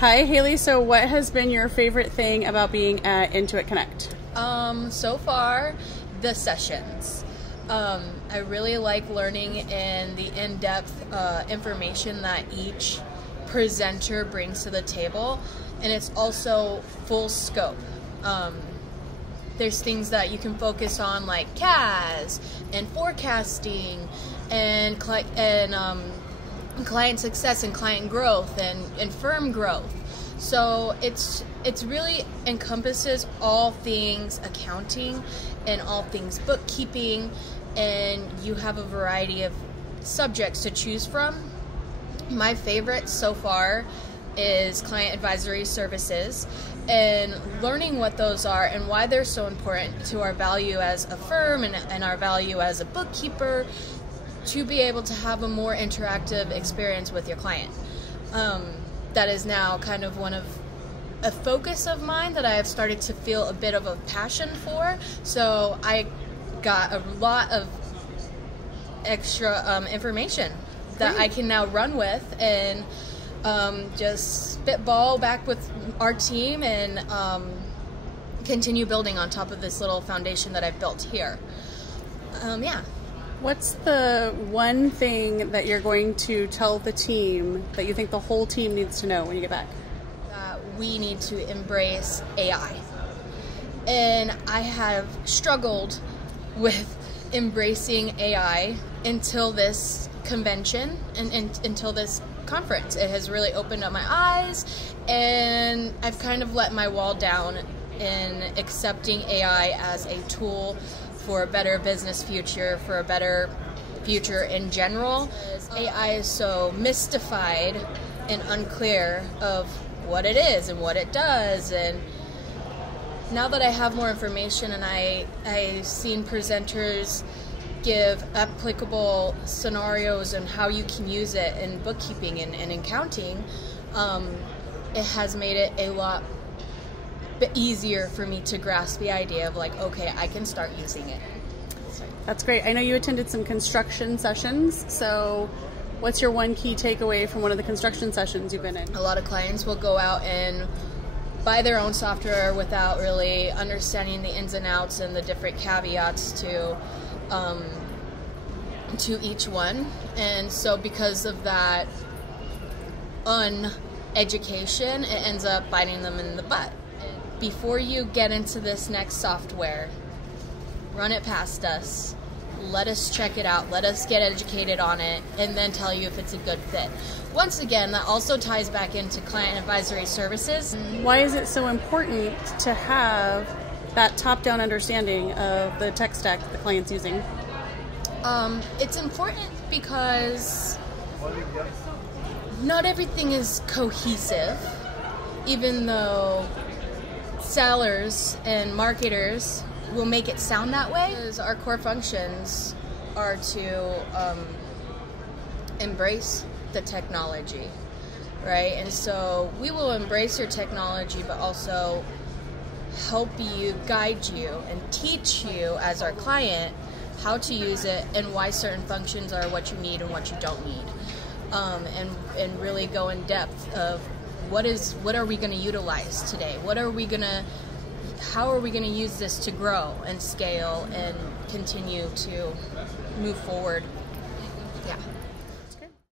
Hi, Haley. So what has been your favorite thing about being at Intuit Connect? So far, the sessions. I really like learning in the in-depth information that each presenter brings to the table, and it's also full scope. There's things that you can focus on like CAS and forecasting and client success and client growth and firm growth. So it's really encompasses all things accounting and all things bookkeeping, and you have a variety of subjects to choose from. My favorite so far is client advisory services, and learning what those are and why they're so important to our value as a firm and our value as a bookkeeper, to be able to have a more interactive experience with your client. That is now kind of a focus of mine that I have started to feel a bit of a passion for. So I got a lot of extra information that I can now run with and just spitball back with our team and continue building on top of this little foundation that I've built here. Yeah. What's the one thing that you're going to tell the team that you think the whole team needs to know when you get back? That we need to embrace AI. And I have struggled with embracing AI until this convention and until this conference. It has really opened up my eyes, and I've kind of let my wall down in accepting AI as a tool for a better business future, for a better future in general. AI is so mystified and unclear of what it is and what it does, and now that I have more information and I've seen presenters give applicable scenarios and how you can use it in bookkeeping and accounting, it has made it a lot easier for me to grasp the idea of like, okay, I can start using it. That's great. I know you attended some construction sessions, so what's your one key takeaway from one of the construction sessions you've been in? A lot of clients will go out and buy their own software without really understanding the ins and outs and the different caveats to each one, and so because of that uneducation, it ends up biting them in the butt. Before you get into this next software, run it past us, let us check it out, let us get educated on it, and then tell you if it's a good fit. Once again, that also ties back into client advisory services. Why is it so important to have that top-down understanding of the tech stack that the client's using? It's important because not everything is cohesive, even though sellers and marketers will make it sound that way. Because our core functions are to embrace the technology, right? And so we will embrace your technology, but also help you, guide you, and teach you as our client how to use it and why certain functions are what you need and what you don't need, and really go in depth of what are we going to utilize today? How are we going to use this to grow and scale and continue to move forward? Yeah.